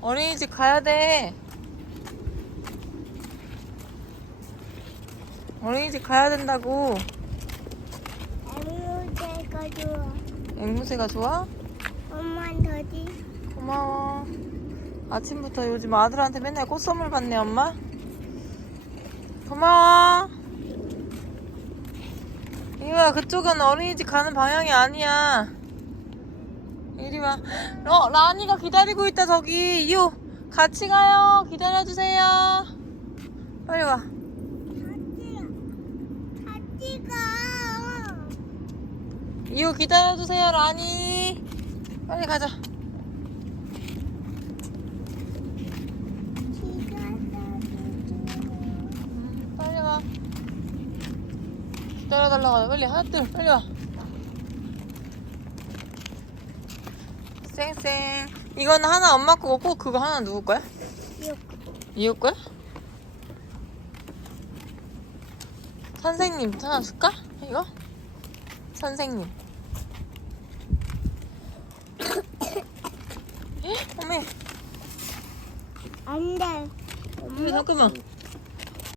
어린이집 가야 돼. 어린이집 가야 된다고. 앵무새가 좋아. 앵무새가 좋아? 엄마는 더지? 고마워. 아침부터 요즘 아들한테 맨날 꽃 선물 받네, 엄마. 고마워. 이거야, 그쪽은 어린이집 가는 방향이 아니야. 이리 와. 어, 라니가 기다리고 있다, 저기. 이호, 같이 가요. 기다려주세요. 빨리 와. 같이, 가. 이호 기다려주세요, 라니. 빨리 가자. 음, 빨리 와. 기다려달라고 하자. 빨리 하나 둘 빨리 와. 쌩쌩. 이거는 하나 엄마 거고 꼭 그거 하나 누구 거야? 이호 거야? 선생님 하나 줄까? 이거? 선생님. 어메, 안 돼. 어메 잠깐만.